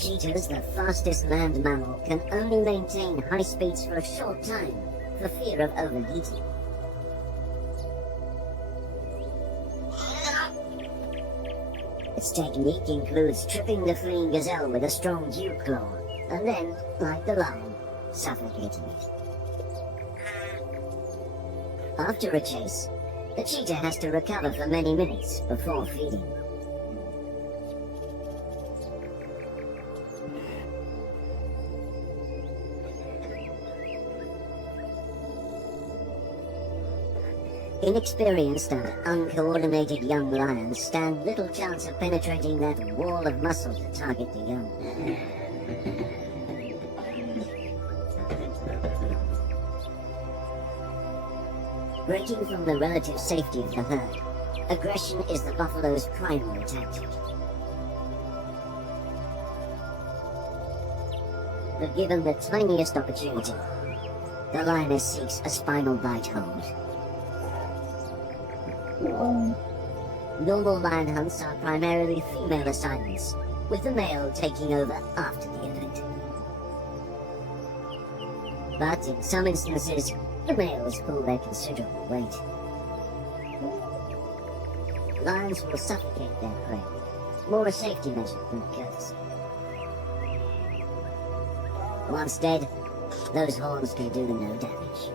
Cheetahs, the fastest land mammal, can only maintain high speeds for a short time for fear of overheating. Its technique includes tripping the fleeing gazelle with a strong dew claw, and then, like the lion, suffocating it. After a chase, the cheetah has to recover for many minutes before feeding. Inexperienced and uncoordinated young lions stand little chance of penetrating that wall of muscle to target the young. Breaking from the relative safety of the herd, aggression is the buffalo's primary tactic. But given the tiniest opportunity, the lioness seeks a spinal bite hold. Normal lion hunts are primarily female assignments, with the male taking over after the event. But in some instances, the males pull their considerable weight. Lions will suffocate their prey, more a safety measure than a courtesy. Once dead, those horns can do them no damage.